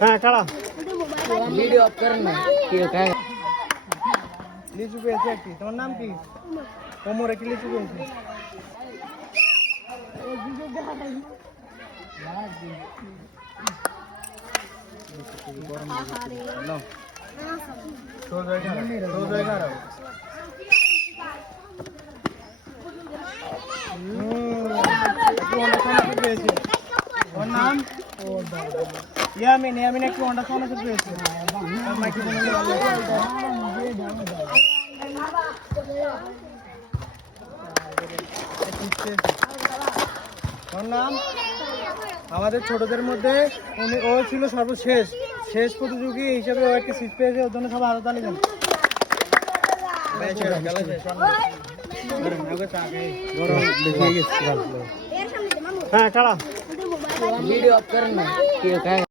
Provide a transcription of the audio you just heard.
হ্যাঁ কারা video of করেন না কি কাজ লিচু পেয়েছে একটি। তোমার নাম কি? কোমরে কি লিচু পেয়েছে? ওর নাম ইয়ামিন। ইয়ামিন একটু অন্ডা সোনা পেয়েছে। ওর নাম আমাদের ছোটদের মধ্যে ও ছিল সর্বশেষ শেষ প্রতিযোগী হিসেবে ও একটা সিট পেয়েছে। ওর জন্য সবাই আরো তালি দেন। হ্যাঁ কারা ভিডিও অফ করেন না কি কাজ